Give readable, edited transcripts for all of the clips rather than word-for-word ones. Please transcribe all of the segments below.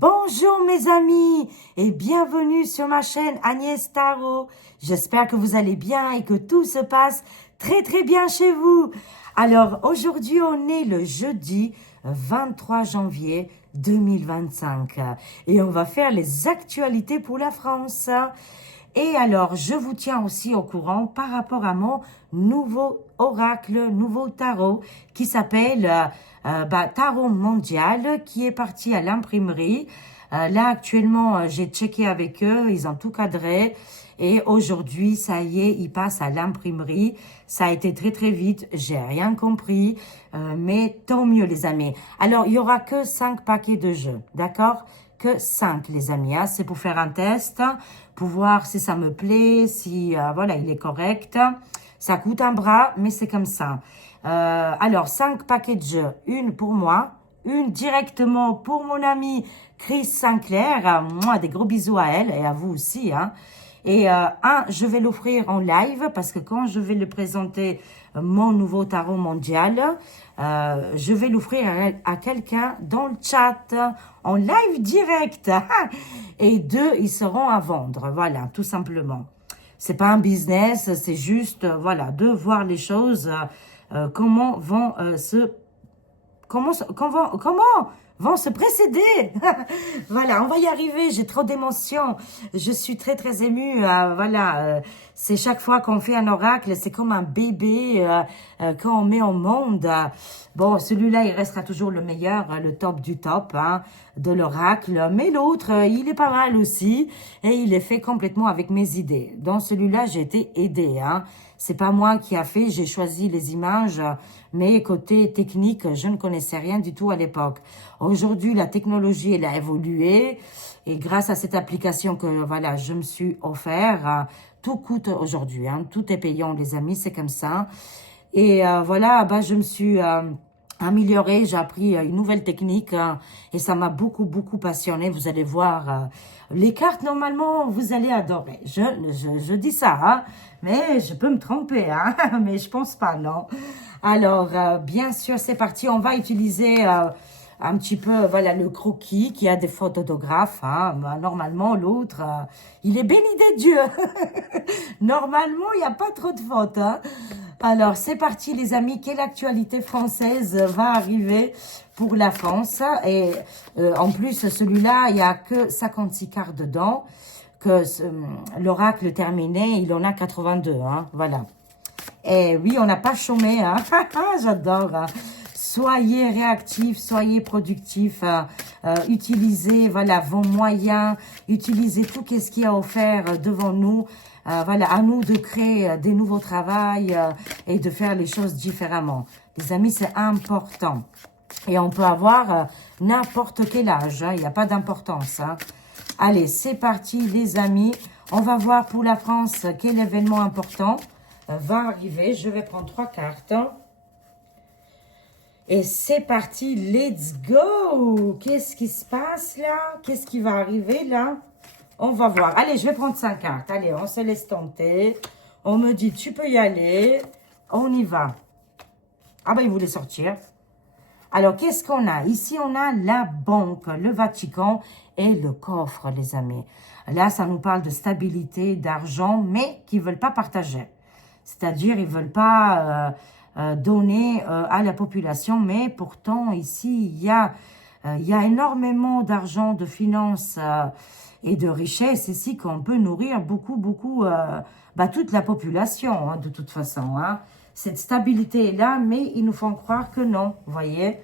Bonjour mes amis et bienvenue sur ma chaîne Agnès Tarot. J'espère que vous allez bien et que tout se passe très bien chez vous. Alors aujourd'hui on est le jeudi 23 janvier 2025 et on va faire les actualités pour la France. Et alors, je vous tiens aussi au courant par rapport à mon nouveau oracle, nouveau tarot qui s'appelle Tarot Mondial, qui est parti à l'imprimerie. Là, actuellement, j'ai checké avec eux, ils ont tout cadré. Et aujourd'hui, ça y est, il passe à l'imprimerie. Ça a été très vite, j'ai rien compris, mais tant mieux les amis. Alors, il y aura que 5 paquets de jeux, d'accord? Que 5 les amis, hein. C'est pour faire un test, pour voir si ça me plaît, si voilà, il est correct. Ça coûte un bras, mais c'est comme ça. Alors, 5 paquets de jeux, une pour moi, une directement pour mon amie Chris Sinclair. Moi, des gros bisous à elle et à vous aussi, hein. Et je vais l'offrir en live parce que quand je vais le présenter, mon nouveau tarot mondial, je vais l'offrir à quelqu'un dans le chat, en live direct. Et 2, ils seront à vendre. Voilà, tout simplement. C'est pas un business, c'est juste, voilà, de voir les choses, comment vont comment vont se précéder. Voilà, on va y arriver, j'ai trop d'émotions. Je suis très émue. Voilà, c'est chaque fois qu'on fait un oracle, c'est comme un bébé quand on met au monde. Bon, celui-là, il restera toujours le meilleur, le top du top hein, de l'oracle. Mais l'autre, il est pas mal aussi. Et il est fait complètement avec mes idées. Dans celui-là, j'ai été aidée. Hein. C'est pas moi qui a fait, j'ai choisi les images, mais côté technique, je ne connaissais rien du tout à l'époque. Aujourd'hui, la technologie, elle a évolué et grâce à cette application que voilà, je me suis offert, tout coûte aujourd'hui, hein, tout est payant les amis, c'est comme ça. Et voilà, je me suis améliorée, j'ai appris une nouvelle technique hein, et ça m'a beaucoup passionné. Vous allez voir, les cartes normalement, vous allez adorer. Je dis ça, hein, mais je peux me tromper, hein, mais je pense pas, non. Alors, bien sûr, c'est parti. On va utiliser un petit peu, voilà, le croquis qui a des fautes d'autographe. Hein. Normalement, l'autre, il est béni des dieux. Normalement, il n'y a pas trop de fautes. Hein. Alors, c'est parti, les amis. Quelle actualité française va arriver pour la France? Et en plus, celui-là, il n'y a que 56 cartes dedans. Que l'oracle terminé, il en a 82. Hein. Voilà. Et oui, on n'a pas chômé, hein. J'adore. Hein. Soyez réactifs, soyez productifs, utilisez voilà, vos moyens, utilisez tout ce qu'il y a offert devant nous. Voilà, à nous de créer des nouveaux travails et de faire les choses différemment. Les amis, c'est important. Et on peut avoir n'importe quel âge, hein, il n'y a pas d'importance. Hein. Allez, c'est parti les amis. On va voir pour la France quel événement important va arriver. Je vais prendre 3 cartes. Et c'est parti, let's go! Qu'est-ce qui se passe là? Qu'est-ce qui va arriver là? On va voir. Allez, je vais prendre 5 cartes. Allez, on se laisse tenter. On me dit, tu peux y aller. On y va. Ah il voulait sortir. Alors, qu'est-ce qu'on a? Ici, on a la banque, le Vatican et le coffre, les amis. Là, ça nous parle de stabilité, d'argent, mais qui ne veulent pas partager. C'est-à-dire, ils ne veulent pas donner à la population, mais pourtant, ici, il y a énormément d'argent, de finances et de richesses ici qu'on peut nourrir beaucoup toute la population, hein, de toute façon. Hein. Cette stabilité est là, mais ils nous font croire que non, vous voyez.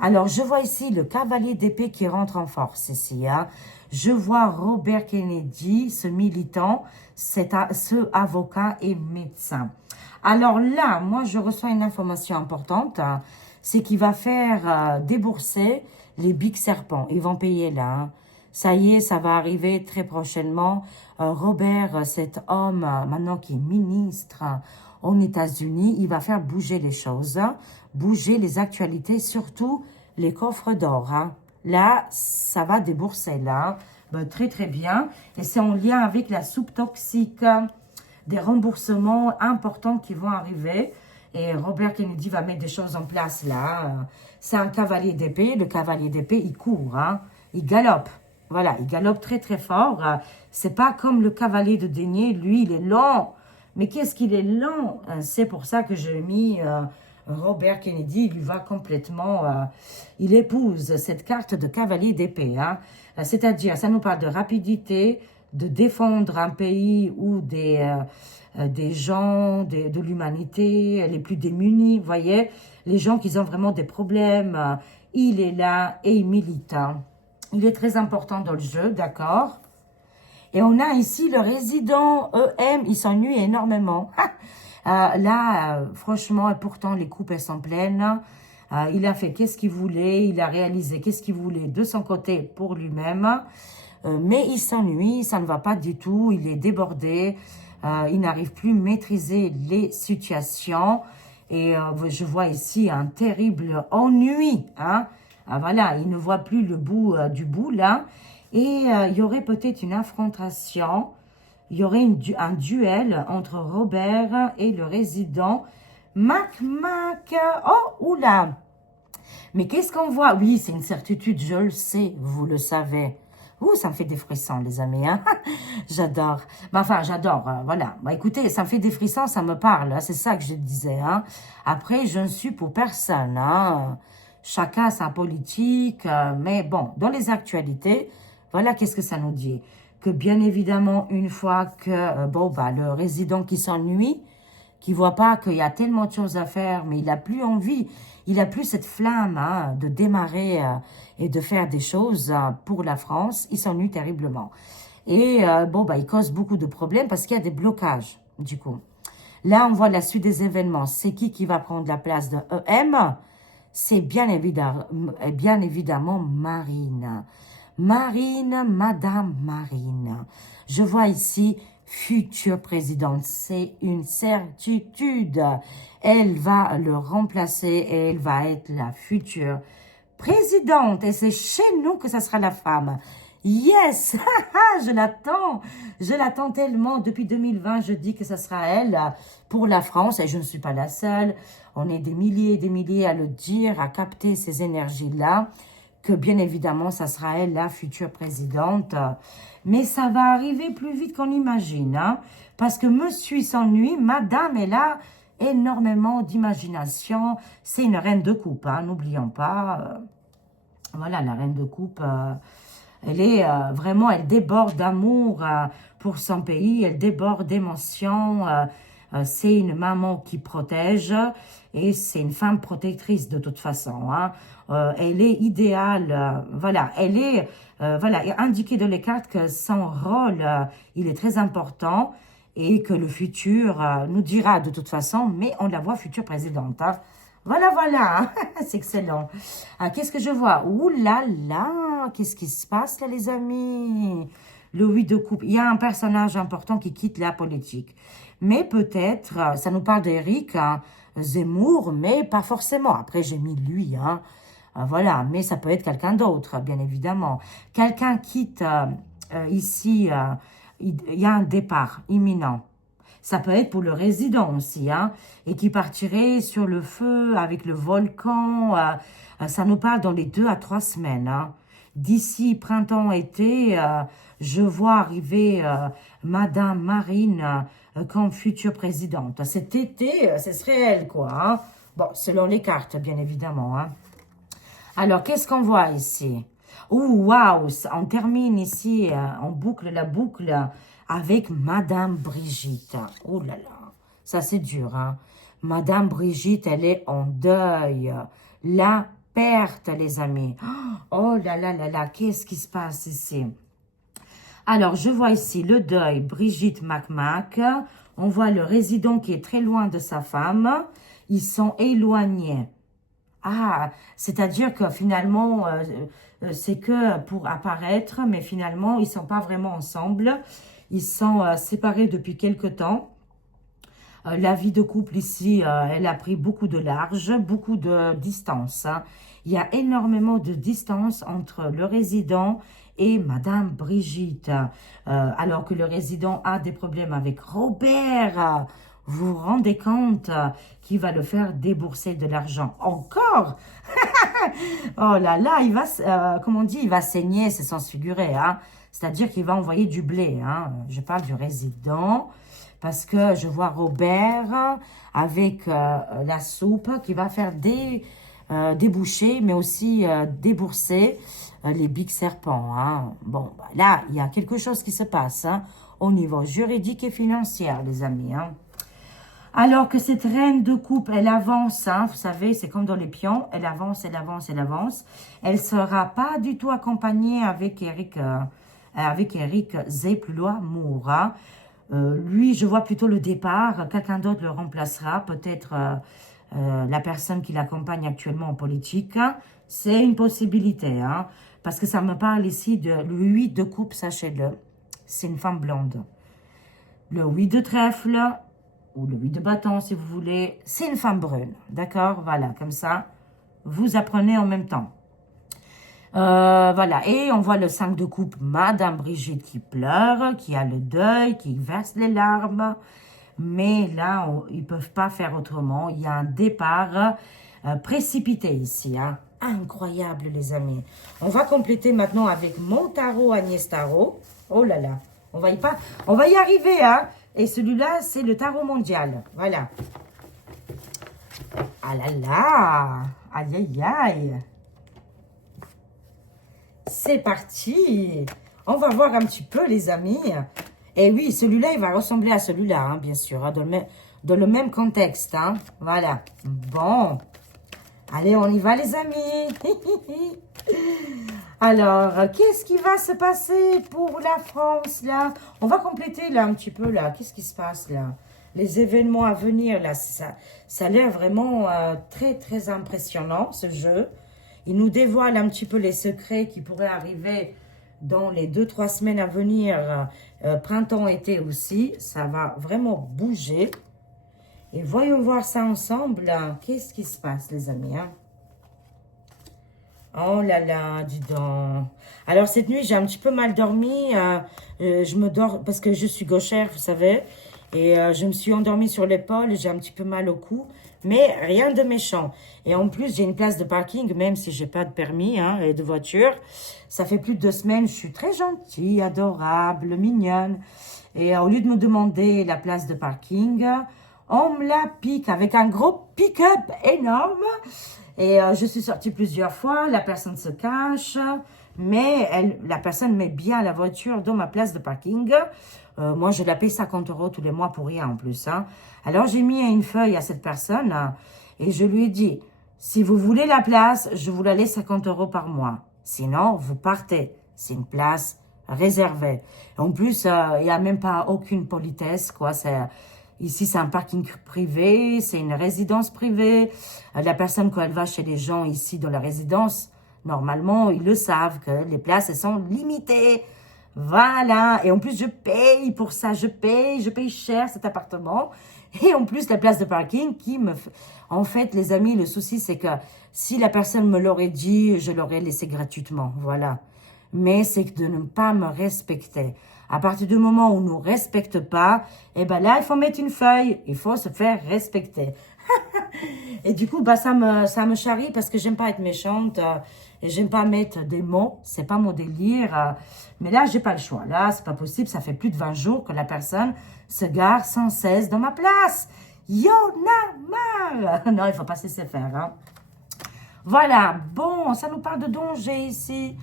Alors, je vois ici le cavalier d'épée qui rentre en force ici. Hein. Je vois Robert Kennedy, ce militant, ce avocat et médecin. Alors là, moi, je reçois une information importante. Hein, c'est qu'il va faire débourser les big serpents. Ils vont payer là. Hein. Ça y est, ça va arriver très prochainement. Robert, cet homme, maintenant qui est ministre aux États-Unis, il va faire bouger les choses, hein, bouger les actualités, surtout les coffres d'or. Hein. Là, ça va débourser là. Très bien. Et c'est en lien avec la soupe toxique, des remboursements importants qui vont arriver. Et Robert Kennedy va mettre des choses en place là. C'est un cavalier d'épée. Le cavalier d'épée, il court. Hein. il galope. Voilà, il galope très très fort. C'est pas comme le cavalier de denier, lui, il est lent. Mais qu'est-ce qu'il est lent? C'est pour ça que j'ai mis Robert Kennedy, il lui va complètement... il épouse cette carte de cavalier d'épée. Hein. C'est-à-dire, ça nous parle de rapidité, de défendre un pays ou des gens de l'humanité, les plus démunis, vous voyez, les gens qui ont vraiment des problèmes. Il est là et il milite. Hein. Il est très important dans le jeu, d'accord? Et on a ici le résident EM, il s'ennuie énormément. Là, franchement, et pourtant, les coupes, elles sont pleines. Il a fait qu'est-ce qu'il voulait, il a réalisé qu'est-ce qu'il voulait de son côté pour lui-même. Mais il s'ennuie, ça ne va pas du tout, il est débordé. Il n'arrive plus à maîtriser les situations. Et je vois ici un terrible ennui. Hein? Voilà, il ne voit plus le bout du bout là. Et il y aurait peut-être une affrontation. Il y aurait un duel entre Robert et le résident Mac. Oh, oula! Mais qu'est-ce qu'on voit? Oui, c'est une certitude, je le sais, vous le savez. Ouh, ça me fait des frissons, les amis. Hein? J'adore. Enfin, j'adore, voilà. Bah, écoutez, ça me fait des frissons, ça me parle. Hein? C'est ça que je disais. Hein? Après, je ne suis pour personne. Hein? Chacun a sa politique. Mais bon, dans les actualités, voilà qu'est-ce que ça nous dit. Que bien évidemment, une fois que le résident qui s'ennuie, qui voit pas qu'il y a tellement de choses à faire, mais il n'a plus envie, il n'a plus cette flamme hein, de démarrer et de faire des choses pour la France, il s'ennuie terriblement. Et il cause beaucoup de problèmes parce qu'il y a des blocages, du coup. Là, on voit la suite des événements. C'est qui va prendre la place de EM? C'est bien évidemment Marine. Madame Marine. Je vois ici future présidente, c'est une certitude. Elle va le remplacer et elle va être la future présidente. Et c'est chez nous que ça sera la femme. Yes, je l'attends tellement. Depuis 2020, je dis que ça sera elle pour la France et je ne suis pas la seule. On est des milliers et des milliers à le dire, à capter ces énergies-là. Que bien évidemment, ça sera elle, la future présidente. Mais ça va arriver plus vite qu'on imagine. Hein? Parce que monsieur s'ennuie, madame est là, énormément d'imagination. C'est une reine de coupe, hein, n'oublions pas. Voilà, la reine de coupe, elle est vraiment, elle déborde d'amour pour son pays, elle déborde d'émotions. C'est une maman qui protège et c'est une femme protectrice de toute façon. Hein. Elle est idéale, voilà, elle est indiqué dans les cartes que son rôle, il est très important et que le futur nous dira de toute façon, mais on la voit future présidente. Hein. Voilà, hein. C'est excellent. Qu'est-ce que je vois? Ouh là là, qu'est-ce qui se passe là, les amis? Le 8 de coupe. Il y a un personnage important qui quitte la politique. Mais peut-être, ça nous parle d'Éric Zemmour, mais pas forcément. Après, j'ai mis lui, hein. Voilà, mais ça peut être quelqu'un d'autre, bien évidemment. Quelqu'un quitte ici, il y a un départ imminent. Ça peut être pour le résident aussi, hein, et qui partirait sur le feu avec le volcan. Ça nous parle dans les 2 à 3 semaines. Hein. D'ici printemps-été, je vois arriver Madame Marine comme future présidente. Cet été, ce serait elle, quoi. Hein. Bon, selon les cartes, bien évidemment. Hein. Alors, qu'est-ce qu'on voit ici? Ouh, waouh, on termine ici, on boucle la boucle avec Madame Brigitte. Oh là là, ça c'est dur, hein. Madame Brigitte, elle est en deuil. La perte, les amis. Oh là là là là, qu'est-ce qui se passe ici? Alors, je vois ici le deuil, Brigitte Mac. On voit le résident qui est très loin de sa femme. Ils sont éloignés. Ah, c'est-à-dire que finalement, c'est que pour apparaître, mais finalement, ils ne sont pas vraiment ensemble. Ils sont séparés depuis quelque temps. La vie de couple ici, elle a pris beaucoup de large, beaucoup de distance. Hein. Il y a énormément de distance entre le résident et Madame Brigitte. Alors que le résident a des problèmes avec Robert. Vous vous rendez compte qu'il va le faire débourser de l'argent encore? Oh là là, il va, comme on dit, il va saigner, c'est sans se figurer, hein. C'est-à-dire qu'il va envoyer du blé, hein. Je parle du résident, parce que je vois Robert avec la soupe qui va faire déboucher, mais aussi débourser les big serpents, hein. Bon, bah, là, il y a quelque chose qui se passe, hein, au niveau juridique et financier, les amis, hein. Alors que cette reine de coupe, elle avance, hein, vous savez, c'est comme dans les pions, elle avance, elle avance, elle avance. Elle sera pas du tout accompagnée avec Eric Zeplois Moura. Lui, je vois plutôt le départ, quelqu'un d'autre le remplacera, peut-être la personne qui l'accompagne actuellement en politique. C'est une possibilité, hein, parce que ça me parle ici de le 8 de coupe, sachez-le, c'est une femme blonde. Le 8 de trèfle, ou le 8 de bâton si vous voulez, c'est une femme brune, d'accord? Voilà, comme ça, vous apprenez en même temps. Voilà, et on voit le 5 de coupe, Madame Brigitte qui pleure, qui a le deuil, qui verse les larmes, mais là, ils ne peuvent pas faire autrement, il y a un départ précipité ici, hein. Incroyable les amis. On va compléter maintenant avec mon tarot Agnès Tarot. Oh là là, on va y arriver, hein. Et celui-là, c'est le tarot mondial. Voilà. Ah là là. Aïe, aïe, aïe. C'est parti. On va voir un petit peu, les amis. Et oui, celui-là, il va ressembler à celui-là, hein, bien sûr. Hein, dans le même contexte. Hein. Voilà. Bon. Allez, on y va, les amis. Alors, qu'est-ce qui va se passer pour la France, là? On va compléter, là, un petit peu, là. Qu'est-ce qui se passe, là? Les événements à venir, là, ça a l'air vraiment très, très impressionnant, ce jeu. Il nous dévoile un petit peu les secrets qui pourraient arriver dans les 2-3 semaines à venir, printemps-été aussi. Ça va vraiment bouger. Et voyons voir ça ensemble, là. Qu'est-ce qui se passe, les amis, hein? Oh là là, dis donc. Alors, cette nuit, j'ai un petit peu mal dormi. Je me dors parce que je suis gauchère, vous savez. Et je me suis endormie sur l'épaule. J'ai un petit peu mal au cou. Mais rien de méchant. Et en plus, j'ai une place de parking, même si j'ai pas de permis hein, et de voiture. Ça fait plus de 2 semaines. Je suis très gentille, adorable, mignonne. Et au lieu de me demander la place de parking, on me la pique avec un gros pick-up énorme. Et je suis sortie plusieurs fois, la personne se cache, mais la personne met bien la voiture dans ma place de parking. Moi, je la paye 50 € tous les mois pour rien en plus. Hein. Alors, j'ai mis une feuille à cette personne et je lui ai dit, si vous voulez la place, je vous la laisse 50 € par mois. Sinon, vous partez. C'est une place réservée. En plus, il n'y a même pas aucune politesse, quoi. Ici, c'est un parking privé, c'est une résidence privée. La personne, quand elle va chez les gens ici dans la résidence, normalement, ils le savent que les places, elles sont limitées. Voilà. Et en plus, je paye pour ça. Je paye cher cet appartement. Et en plus, la place de parking qui me... En fait, les amis, le souci, c'est que si la personne me l'aurait dit, je l'aurais laissé gratuitement. Voilà. Mais c'est de ne pas me respecter. À partir du moment où on ne nous respecte pas, eh ben là, il faut mettre une feuille. Il faut se faire respecter. Et du coup, bah, ça me charrie parce que j'aime pas être méchante. Et j'aime pas mettre des mots. C'est pas mon délire. Mais là, j'ai pas le choix. Là, c'est pas possible. Ça fait plus de 20 jours que la personne se gare sans cesse dans ma place. Y'en a marre. Non, il faut pas se laisser faire. Hein. Voilà. Bon, ça nous parle de danger ici.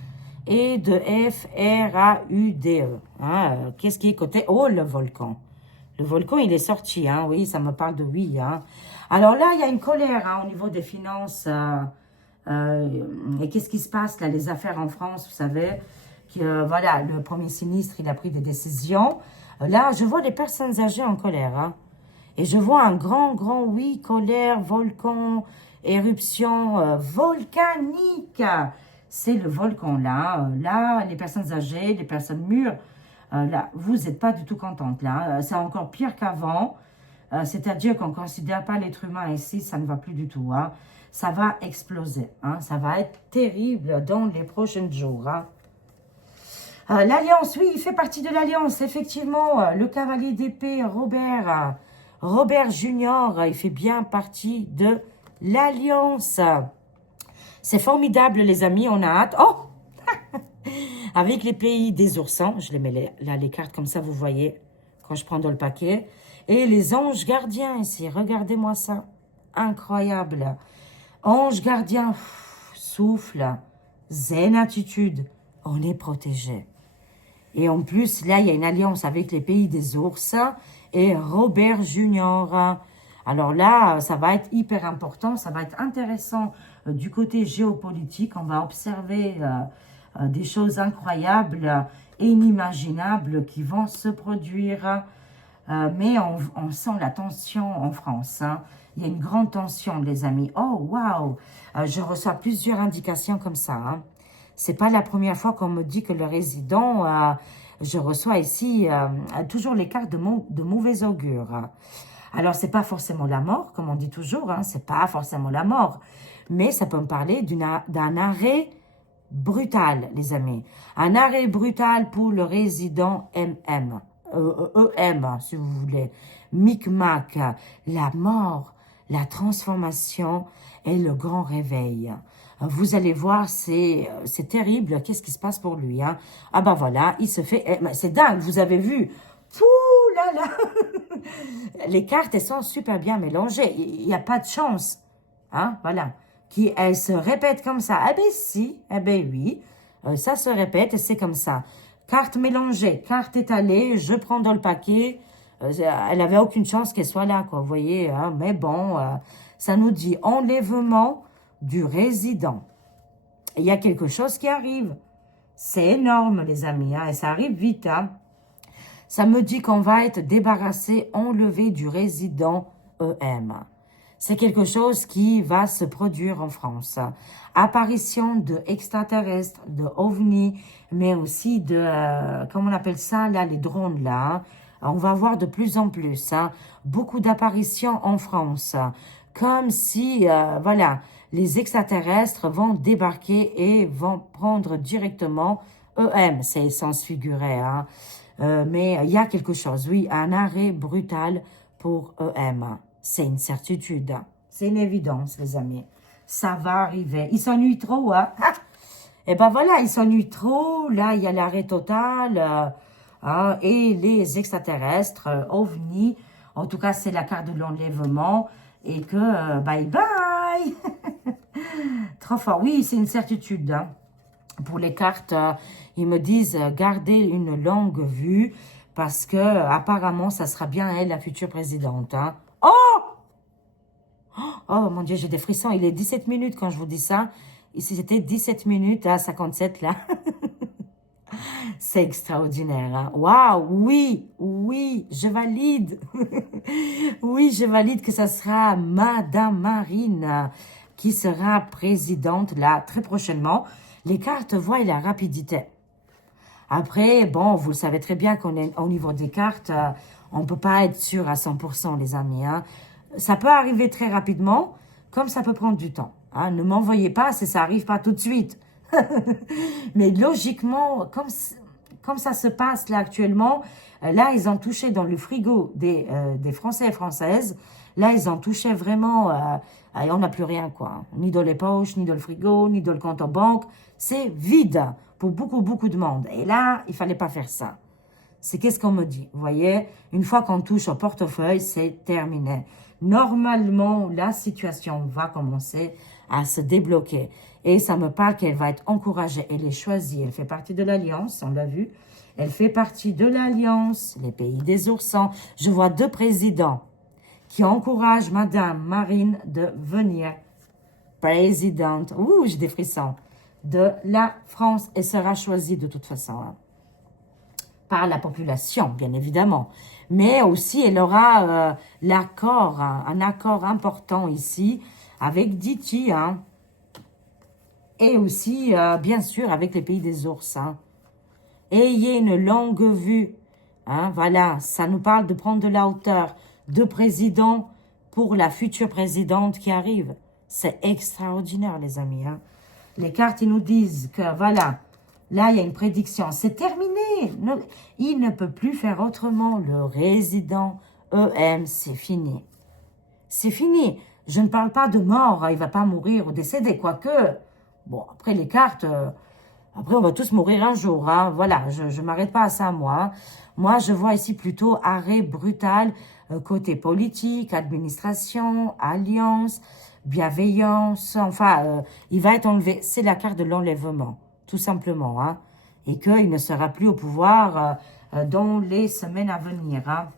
Et de F-R-A-U-D-E. Hein, qu'est-ce qui est côté? Oh, le volcan. Le volcan, il est sorti. Hein, oui, ça me parle de oui. Hein. Alors là, il y a une colère hein, au niveau des finances. Et qu'est-ce qui se passe là? Les affaires en France, vous savez. Voilà, le premier sinistre, il a pris des décisions. Là, je vois des personnes âgées en colère. Hein, et je vois un grand, oui, colère, volcan, éruption volcanique. C'est le volcan là. Là, les personnes âgées, les personnes mûres, là, vous n'êtes pas du tout contente là. C'est encore pire qu'avant. C'est-à-dire qu'on ne considère pas l'être humain ici, ça ne va plus du tout. Hein. Ça va exploser. Hein. Ça va être terrible dans les prochains jours. Hein. L'Alliance, oui, il fait partie de l'Alliance. Effectivement, le cavalier d'épée, Robert Junior, il fait bien partie de l'Alliance. C'est formidable, les amis, on a hâte. Oh! Avec les pays des oursins, je les mets là, les cartes comme ça, vous voyez, quand je prends dans le paquet. Et les anges gardiens ici, regardez-moi ça. Incroyable. Ange gardien, souffle, zen attitude, on est protégé. Et en plus, là, il y a une alliance avec les pays des ours et Robert Junior. Alors là, ça va être hyper important, ça va être intéressant du côté géopolitique. On va observer des choses incroyables et inimaginables qui vont se produire. Mais on sent la tension en France. Il y a une grande tension, les amis. Oh, waouh! Je reçois plusieurs indications comme ça. C'est pas la première fois qu'on me dit que le résident, je reçois ici toujours les cartes de mauvais augure. Alors, c'est pas forcément la mort, comme on dit toujours, c'est pas forcément la mort, mais ça peut me parler d'un arrêt brutal, les amis. Un arrêt brutal pour le résident MM, EM, si vous voulez. Micmac, la mort, la transformation et le grand réveil. Vous allez voir, c'est terrible. Qu'est-ce qui se passe pour lui, Ah ben voilà, il se fait... C'est dingue, vous avez vu. Ouh là là. Les cartes, elles sont super bien mélangées. Il n'y a pas de chance. Voilà. Elles se répètent comme ça. Eh ben si, eh ben oui. Ça se répète et c'est comme ça. Carte mélangée, carte étalée, je prends dans le paquet. Elle n'avait aucune chance qu'elle soit là, quoi. Vous voyez, mais bon, ça nous dit enlèvement du résident. Il y a quelque chose qui arrive. C'est énorme, les amis, et ça arrive vite. Ça me dit qu'on va être débarrassé, enlevé du résident EM. C'est quelque chose qui va se produire en France. Apparition de extraterrestres, de ovnis, mais aussi de, comment on appelle ça, là, les drones, là. On va voir de plus en plus, beaucoup d'apparitions en France. Comme si, voilà, les extraterrestres vont débarquer et vont prendre directement EM. C'est essence figurée, mais il y a quelque chose, oui, un arrêt brutal pour EM. C'est une certitude. C'est une évidence, les amis. Ça va arriver. Ils s'ennuient trop, Et ben voilà, ils s'ennuient trop. Là, il y a l'arrêt total. Et les extraterrestres, ovnis. En tout cas, c'est la carte de l'enlèvement. Et que, bye bye. Trop fort. Oui, c'est une certitude. Pour les cartes, ils me disent gardez une longue vue. Parce que, apparemment, ça sera bien elle, la future présidente. Oh! Oh mon Dieu, j'ai des frissons. Il est 17 minutes quand je vous dis ça. Ici, c'était 17 minutes à 57 là. C'est extraordinaire. Waouh, oui, oui, je valide. Oui, je valide que ça sera Madame Marine qui sera présidente là très prochainement. Les cartes voient la rapidité. Après, bon, vous le savez très bien qu'on est au niveau des cartes, on ne peut pas être sûr à 100%, les amis. Ça peut arriver très rapidement, comme ça peut prendre du temps. Ne m'envoyez pas si ça n'arrive pas tout de suite. Mais logiquement, comme ça se passe là actuellement, là, ils ont touché dans le frigo des Français et Françaises. Là, ils ont touché vraiment, et on n'a plus rien, quoi. Ni dans les poches, ni dans le frigo, ni dans le compte en banque. C'est vide pour beaucoup, beaucoup de monde. Et là, il fallait pas faire ça. C'est qu'est-ce qu'on me dit. Vous voyez, une fois qu'on touche au portefeuille, c'est terminé. Normalement, la situation va commencer à se débloquer. Et ça me parle qu'elle va être encouragée. Elle est choisie. Elle fait partie de l'Alliance, on l'a vu. Elle fait partie de l'Alliance, les pays des oursins. Je vois 2 présidents qui encouragent Madame Marine de venir présidente. Ouh, j'ai des frissons. De la France. Elle sera choisie de toute façon. Par la population, bien évidemment. Mais aussi, elle aura l'accord, un accord important ici avec Diti, et aussi, bien sûr, avec les pays des ours. Ayez une longue vue. Voilà, ça nous parle de prendre de la hauteur, de président pour la future présidente qui arrive. C'est extraordinaire, les amis. Les cartes, ils nous disent que, voilà, là, il y a une prédiction. C'est terminé. Il ne peut plus faire autrement. Le résident EM, c'est fini. C'est fini. Je ne parle pas de mort. Il ne va pas mourir ou décéder, quoique. Bon, après les cartes, après on va tous mourir un jour, hein. Voilà, je ne m'arrête pas à ça, moi, hein. Moi, je vois ici plutôt arrêt brutal côté politique, administration, alliance, bienveillance. Enfin, il va être enlevé. C'est la carte de l'enlèvement, tout simplement, hein. Et qu'il ne sera plus au pouvoir dans les semaines à venir, hein.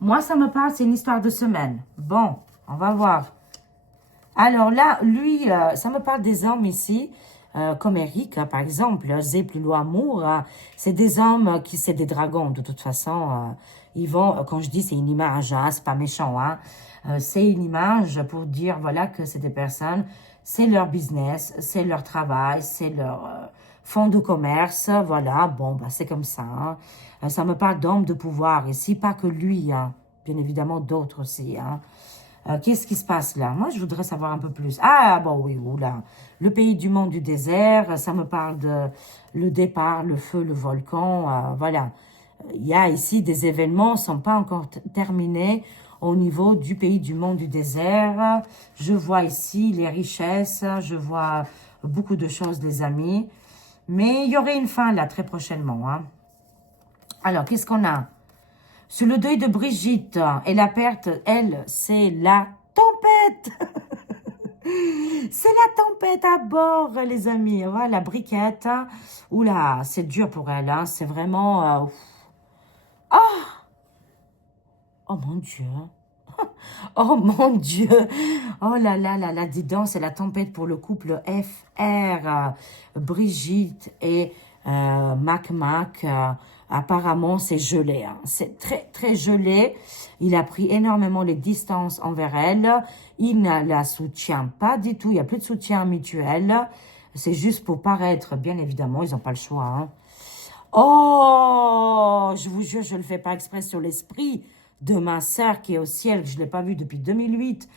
Moi, ça me parle, c'est une histoire de semaine. Bon, on va voir. Alors là, lui, ça me parle des hommes ici, comme Eric, par exemple, Zé plus loin amour, c'est des hommes qui, c'est des dragons, de toute façon. Ils vont, quand je dis c'est une image, hein, c'est pas méchant, hein, c'est une image pour dire, voilà, que c'est des personnes, c'est leur business, c'est leur travail, c'est leur fonds de commerce, voilà, bon, bah, c'est comme ça, hein. Ça me parle d'hommes de pouvoir ici, pas que lui, hein, bien évidemment d'autres aussi, hein. Qu'est-ce qui se passe là? Moi, je voudrais savoir un peu plus. Ah, bon, oui, oula. Le pays du monde du désert, ça me parle de le départ, le feu, le volcan, voilà. Il y a ici des événements qui ne sont pas encore terminés au niveau du pays du monde du désert. Je vois ici les richesses, je vois beaucoup de choses, les amis. Mais il y aurait une fin là, très prochainement, hein. Alors, qu'est-ce qu'on a? Sur le deuil de Brigitte et la perte, elle, c'est la tempête. C'est la tempête à bord, les amis. Voilà, la briquette. Oula, c'est dur pour elle, hein. C'est vraiment... Oh mon Dieu. Oh mon Dieu. Oh là là là là, dis donc, c'est la tempête pour le couple FR. Brigitte et Mac Mac. Apparemment, c'est gelé, hein. C'est très, très gelé. Il a pris énormément les distances envers elle. Il ne la soutient pas du tout. Il n'y a plus de soutien mutuel. C'est juste pour paraître, bien évidemment. Ils n'ont pas le choix, hein. Oh, je vous jure, je ne le fais pas exprès sur l'esprit de ma sœur qui est au ciel, que je ne l'ai pas vue depuis 2008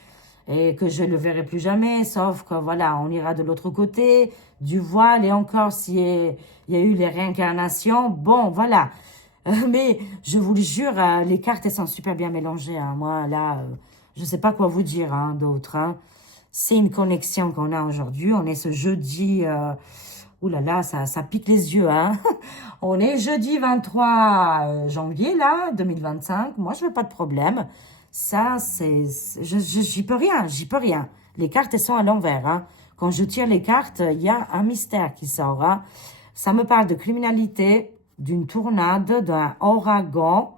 et que je ne le verrai plus jamais, sauf que voilà, on ira de l'autre côté du voile et encore s'il y a eu les réincarnations, bon, voilà. Mais je vous le jure, les cartes, elles sont super bien mélangées, hein. Moi, là, je ne sais pas quoi vous dire, hein, d'autre, hein. C'est une connexion qu'on a aujourd'hui. On est ce jeudi... ouh là là, ça pique les yeux, hein. On est jeudi 23 janvier, là, 2025. Moi, je veux pas de problème. Ça, j'y peux rien, j'y peux rien. Les cartes, elles sont à l'envers, hein. Quand je tire les cartes, il y a un mystère qui sort, hein. Ça me parle de criminalité, d'une tornade, d'un ouragan,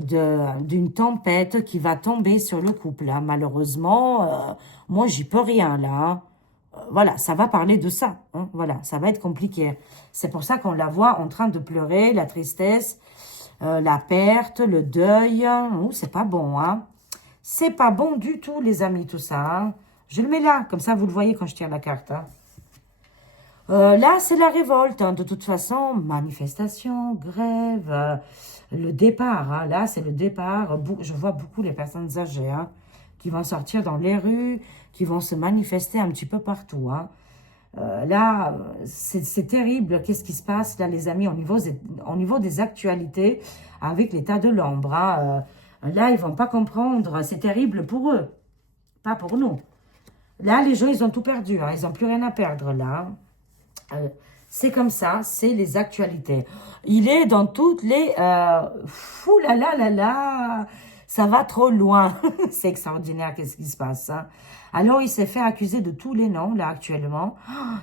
d'une tempête qui va tomber sur le couple, hein. Malheureusement, moi, j'y peux rien, là, hein. Voilà, ça va parler de ça, hein, voilà, ça va être compliqué. C'est pour ça qu'on la voit en train de pleurer, la tristesse, la perte, le deuil. Oh, c'est pas bon, hein. C'est pas bon du tout, les amis, tout ça, hein. Je le mets là, comme ça, vous le voyez quand je tire la carte, hein. Là, c'est la révolte, hein, de toute façon, manifestation, grève, le départ, hein, là, c'est le départ. Je vois beaucoup les personnes âgées, hein, qui vont sortir dans les rues, qui vont se manifester un petit peu partout, hein. Là, c'est terrible. Qu'est-ce qui se passe, là, les amis, au niveau des actualités avec l'état de l'ombre, hein. Là, ils vont pas comprendre. C'est terrible pour eux, pas pour nous. Là, les gens, ils ont tout perdu, hein. Ils n'ont plus rien à perdre, là. C'est comme ça, c'est les actualités. Il est dans toutes les... fou là là là là, ça va trop loin. C'est extraordinaire, qu'est-ce qui se passe, hein. Alors, il s'est fait accuser de tous les noms, là, actuellement.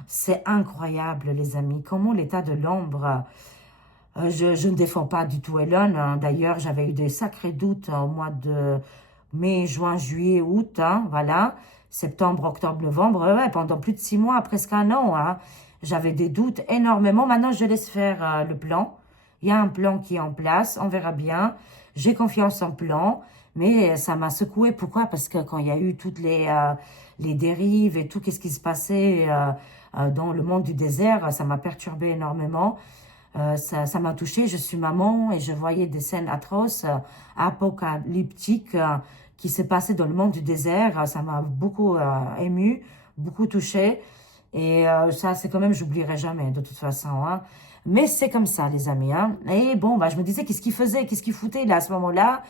C'est incroyable, les amis. Comment l'état de l'ombre... je ne défends pas du tout Elon, hein. D'ailleurs, j'avais eu des sacrés doutes au mois de mai, juin, juillet, août, hein, voilà. Septembre, octobre, novembre, ouais, pendant plus de 6 mois, presque un an, hein. J'avais des doutes énormément. Maintenant, je laisse faire le plan. Il y a un plan qui est en place. On verra bien. J'ai confiance en plan. Mais ça m'a secoué. Pourquoi? Parce que quand il y a eu toutes les dérives et tout, qu'est-ce qui se passait dans le monde du désert, ça m'a perturbé énormément. Ça m'a touchée. Je suis maman et je voyais des scènes atroces, apocalyptiques, qui se passaient dans le monde du désert. Ça m'a beaucoup émue, beaucoup touchée. Et ça, c'est quand même, j'oublierai jamais, de toute façon, hein. Mais c'est comme ça, les amis, hein. Et bon, bah, je me disais, qu'est-ce qu'il faisait, qu'est-ce qu'il foutait, là, à ce moment-là?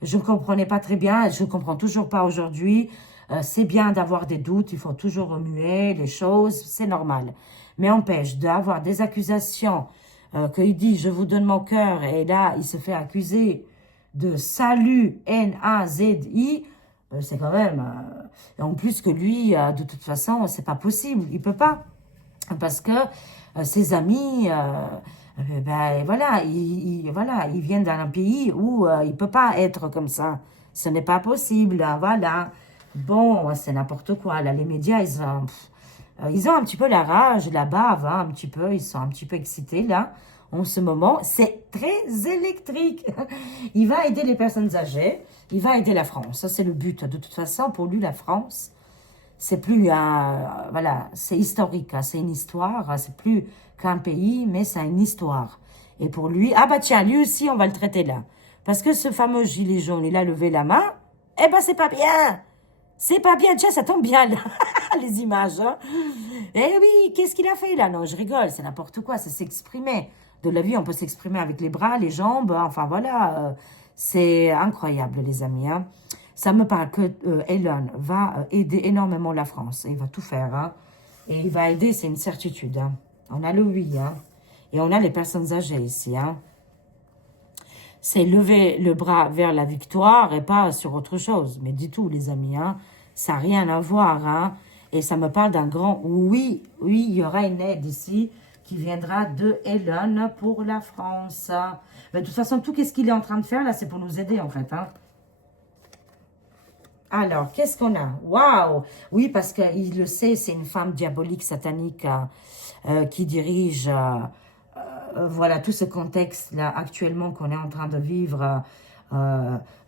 Je ne comprenais pas très bien, je ne comprends toujours pas aujourd'hui. C'est bien d'avoir des doutes, il faut toujours remuer les choses, c'est normal. Mais empêche d'avoir des accusations, qu'il dit je vous donne mon cœur et là il se fait accuser de salut N-A-Z-I, c'est quand même... et en plus que lui, de toute façon, c'est pas possible, il peut pas. Parce que ses amis, ben voilà, voilà, ils viennent d'un pays où il peut pas être comme ça. Ce n'est pas possible, hein, voilà. Bon, c'est n'importe quoi. Là, les médias, ils ont un petit peu la rage, la bave, hein, un petit peu. Ils sont un petit peu excités, là, en ce moment. C'est très électrique. Il va aider les personnes âgées. Il va aider la France. Ça, c'est le but. De toute façon, pour lui, la France, c'est plus un... Voilà, c'est historique. Hein, c'est une histoire. Hein, c'est plus qu'un pays, mais c'est une histoire. Et pour lui... Ah bah tiens, lui aussi, on va le traiter là. Parce que ce fameux gilet jaune, il a levé la main. Eh ben, c'est pas bien. C'est pas bien. Tiens, ça tombe bien, là. Les images. Hein. Eh oui, qu'est-ce qu'il a fait, là? Non, je rigole, c'est n'importe quoi. C'est s'exprimer. De la vie, on peut s'exprimer avec les bras, les jambes. Enfin, voilà. C'est incroyable, les amis. Hein. Ça me parle que Elon va aider énormément la France. Il va tout faire. Hein. Et il va aider, c'est une certitude. Hein. On a le oui. Hein. Et on a les personnes âgées ici. Hein. C'est lever le bras vers la victoire et pas sur autre chose. Mais du tout, les amis, hein, ça n'a rien à voir. Hein, et ça me parle d'un grand oui. Oui, il y aura une aide ici qui viendra de Elon pour la France. Mais de toute façon, tout ce qu'il est en train de faire, là, c'est pour nous aider, en fait. Hein. Alors, qu'est-ce qu'on a? Waouh! Oui, parce qu'il le sait, c'est une femme diabolique, satanique, qui dirige... voilà, tout ce contexte-là actuellement qu'on est en train de vivre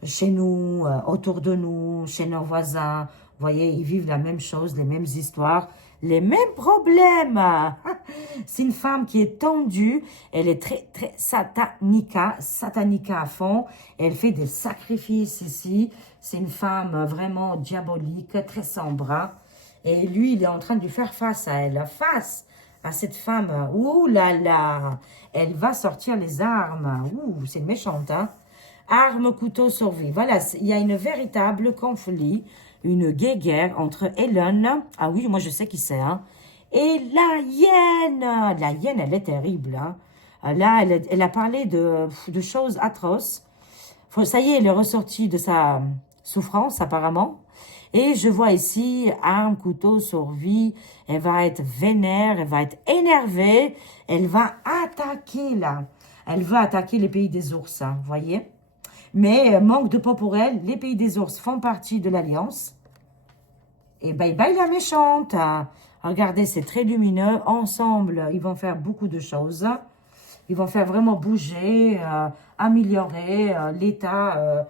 chez nous, autour de nous, chez nos voisins. Vous voyez, ils vivent la même chose, les mêmes histoires, les mêmes problèmes. C'est une femme qui est tendue, elle est très, très satanica à fond. Elle fait des sacrifices ici. C'est une femme vraiment diabolique, très sombre. Hein. Et lui, il est en train de lui faire face à elle, face à cette femme. Ouh là là, elle va sortir les armes. Ouh, c'est méchante, hein. Armes, couteau, survie. Voilà, il y a une véritable conflit, une guerre entre Elon, ah oui, moi je sais qui c'est, hein, et la hyène. La hyène, elle est terrible, hein. Là, elle a parlé de choses atroces. Ça y est, elle est ressortie de sa souffrance, apparemment. Et je vois ici, arme, couteau, survie. Elle va être vénère, elle va être énervée. Elle va attaquer, là. Elle va attaquer les pays des ours, hein, vous voyez. Mais manque de peau pour elle, les pays des ours font partie de l'Alliance. Et bye bye la méchante. Hein. Regardez, c'est très lumineux. Ensemble, ils vont faire beaucoup de choses. Ils vont faire vraiment bouger, améliorer l'état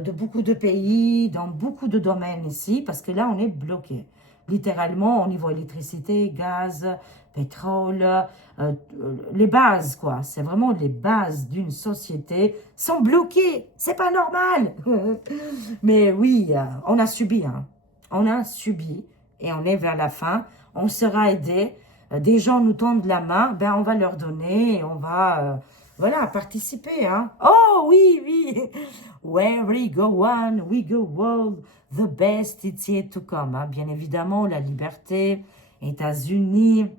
de beaucoup de pays, dans beaucoup de domaines ici, parce que là, on est bloqué. Littéralement, au niveau électricité, gaz, pétrole, les bases, quoi. C'est vraiment les bases d'une société sont bloquées. C'est pas normal. Mais oui, on a subi, hein. On a subi et on est vers la fin. On sera aidé. Des gens nous tendent la main, ben on va leur donner et on va, voilà, participer. Hein. Oh oui, oui. Where we go one, we go all. The best is yet to come. Hein. Bien évidemment, la liberté, États-Unis,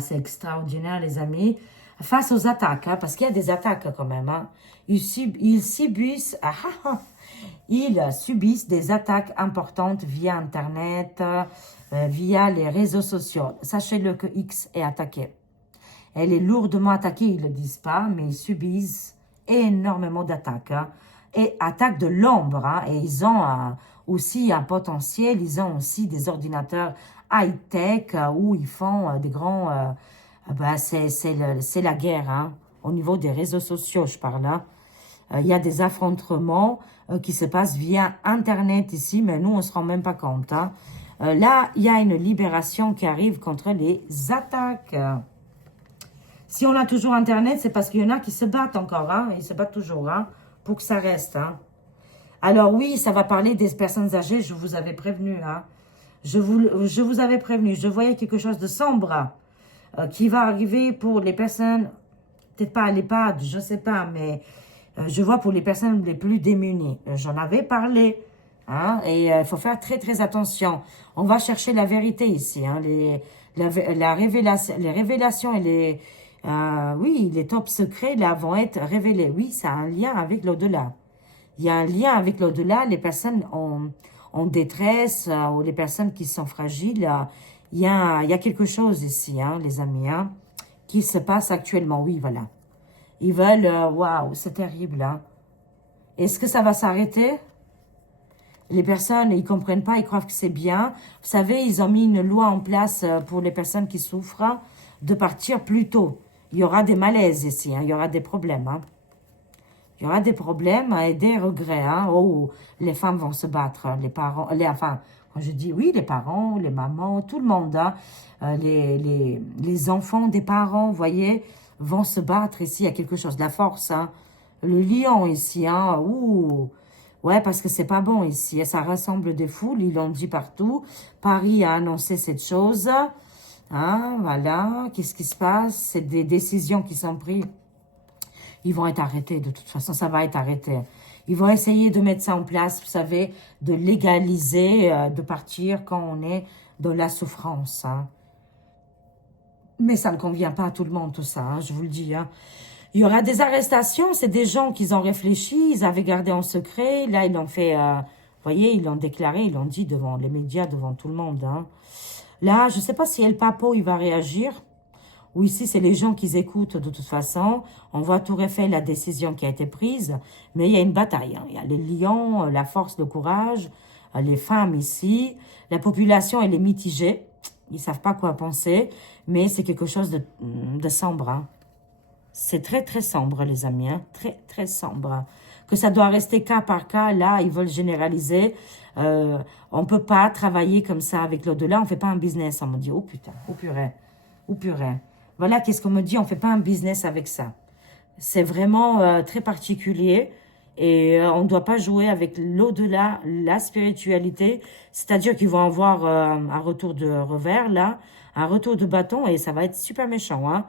c'est extraordinaire, les amis. Face aux attaques, hein, parce qu'il y a des attaques quand même. Hein. Ils subissent, ils subissent des attaques importantes via Internet, via les réseaux sociaux. Sachez-le que X est attaqué. Elle est lourdement attaquée, ils ne le disent pas, mais ils subissent énormément d'attaques. Hein. Et attaques de l'ombre. Hein, et ils ont aussi un potentiel, ils ont aussi des ordinateurs high-tech où ils font des grands... c'est la guerre, hein, au niveau des réseaux sociaux, je parle là. Il y a des affrontements qui se passent via Internet ici, mais nous, on ne se rend même pas compte. Hein. Là, il y a une libération qui arrive contre les attaques. Si on a toujours Internet, c'est parce qu'il y en a qui se battent encore. Hein, ils se battent toujours hein, pour que ça reste. Hein. Alors oui, ça va parler des personnes âgées, je vous avais prévenu. Hein. Je vous avais prévenu, je voyais quelque chose de sombre qui va arriver pour les personnes, peut-être pas à l'EHPAD, je ne sais pas, mais je vois pour les personnes les plus démunies. J'en avais parlé Hein, et il faut faire très très attention. On va chercher la vérité ici. Hein, les révélations et oui, les top secrets là vont être révélés. Oui, ça a un lien avec l'au-delà. Il y a un lien avec l'au-delà. Les personnes en détresse ou les personnes qui sont fragiles, il y a quelque chose ici, hein, les amis, hein, qui se passe actuellement. Oui, voilà. Ils veulent, waouh, c'est terrible. Hein. Est-ce que ça va s'arrêter? Les personnes, ils comprennent pas, ils croient que c'est bien. Vous savez, ils ont mis une loi en place pour les personnes qui souffrent de partir plus tôt. Il y aura des malaises ici, hein, il y aura des problèmes. Hein. Il y aura des problèmes et des regrets. Hein. Oh, les femmes vont se battre, les parents, enfin, quand je dis oui, les parents, les mamans, tout le monde, hein, les enfants des parents, vous voyez, vont se battre ici. Il y a quelque chose, de la force. Hein. Le lion ici, hein, ouh. Ouais, parce que c'est pas bon ici. Ça rassemble des foules, ils l'ont dit partout. Paris a annoncé cette chose. Hein, voilà. Qu'est-ce qui se passe? C'est des décisions qui sont prises. Ils vont être arrêtés, de toute façon, ça va être arrêté. Ils vont essayer de mettre ça en place, vous savez, de légaliser, de partir quand on est dans la souffrance. Hein. Mais ça ne convient pas à tout le monde, tout ça, hein, je vous le dis. Hein. Il y aura des arrestations, c'est des gens qui ont réfléchi, ils avaient gardé en secret. Là, ils l'ont fait, vous voyez, ils l'ont déclaré, ils l'ont dit devant les médias, devant tout le monde. Hein. Là, je ne sais pas si El Papo, il va réagir. Ou ici, c'est les gens qui écoutent de toute façon. On voit tout refait la décision qui a été prise. Mais il y a une bataille. Hein. Il y a les lions, la force, le courage, les femmes ici. La population, elle est mitigée. Ils ne savent pas quoi penser. Mais c'est quelque chose de sombre. Hein. C'est très, très sombre, les amis. Hein. Très, très sombre. Que ça doit rester cas par cas. Là, ils veulent généraliser. On ne peut pas travailler comme ça avec l'au-delà. On ne fait pas un business. On me dit, oh putain, oh purée, oh purée. Voilà, qu'est-ce qu'on me dit, on ne fait pas un business avec ça. C'est vraiment très particulier et on ne doit pas jouer avec l'au-delà, la spiritualité. C'est-à-dire qu'ils vont avoir un retour de revers, là, un retour de bâton et ça va être super méchant. Hein.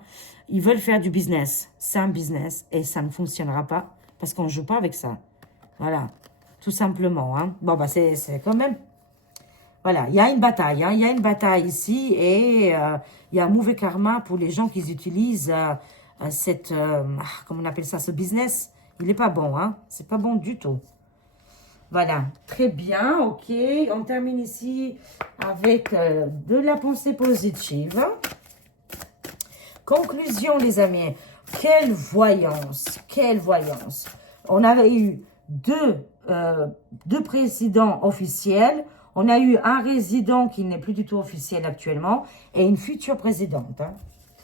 Ils veulent faire du business. C'est un business et ça ne fonctionnera pas parce qu'on ne joue pas avec ça. Voilà, tout simplement. Hein. Bon, bah c'est quand même... Voilà, il y a une bataille, hein, il y a une bataille ici et il y a un mauvais karma pour les gens qui utilisent comment on appelle ça, ce business. Il n'est pas bon, hein, c'est pas bon du tout. Voilà, très bien, ok. On termine ici avec de la pensée positive. Conclusion, les amis. Quelle voyance, quelle voyance. On avait eu deux présidents officiels. On a eu un résident qui n'est plus du tout officiel actuellement et une future présidente. Hein.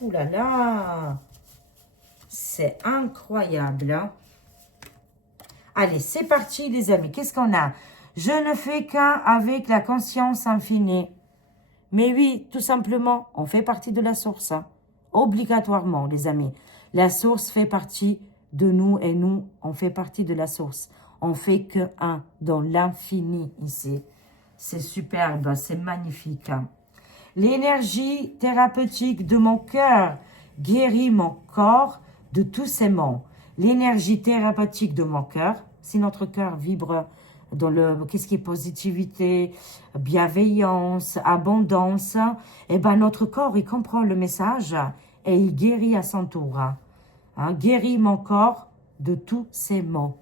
Ouh là là, c'est incroyable. Hein. Allez, c'est parti les amis. Qu'est-ce qu'on a? Je ne fais qu'un avec la conscience infinie. Mais oui, tout simplement, on fait partie de la source. Hein. Obligatoirement, les amis. La source fait partie de nous et nous, on fait partie de la source. On fait que un dans l'infini ici. C'est superbe, c'est magnifique. L'énergie thérapeutique de mon cœur guérit mon corps de tous ses maux. L'énergie thérapeutique de mon cœur, si notre cœur vibre dans qu'est-ce qui est positivité, bienveillance, abondance, eh ben notre corps, il comprend le message et il guérit à son tour. Hein, guérit mon corps de tous ses maux.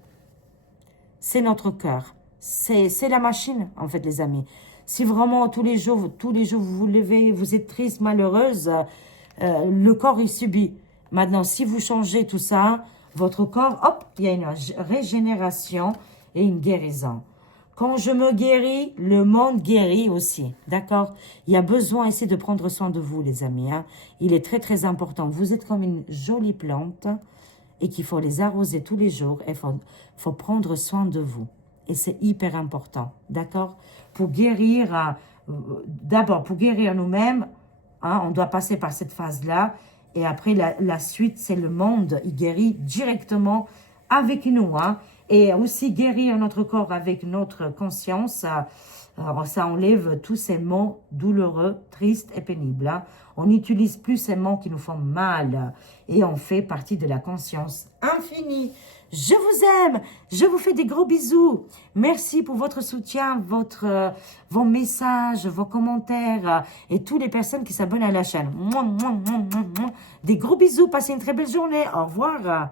C'est notre cœur. C'est la machine, en fait, les amis. Si vraiment tous les jours vous vous levez, vous êtes triste, malheureuse, le corps, il subit. Maintenant, si vous changez tout ça, votre corps, hop, il y a une régénération et une guérison. Quand je me guéris, le monde guérit aussi, d'accord? Il y a besoin ici de prendre soin de vous, les amis. Hein? Il est très, très important. Vous êtes comme une jolie plante et qu'il faut les arroser tous les jours et faut prendre soin de vous. Et c'est hyper important, d'accord? Pour guérir, d'abord, pour guérir nous-mêmes, hein, on doit passer par cette phase-là. Et après, la suite, c'est le monde. Il guérit directement avec nous. Hein, et aussi guérir notre corps avec notre conscience. Ça enlève tous ces mots douloureux, tristes et pénibles. Hein. On n'utilise plus ces mots qui nous font mal et on fait partie de la conscience infinie. Je vous aime, je vous fais des gros bisous. Merci pour votre soutien, vos messages, vos commentaires et toutes les personnes qui s'abonnent à la chaîne. Des gros bisous, passez une très belle journée. Au revoir.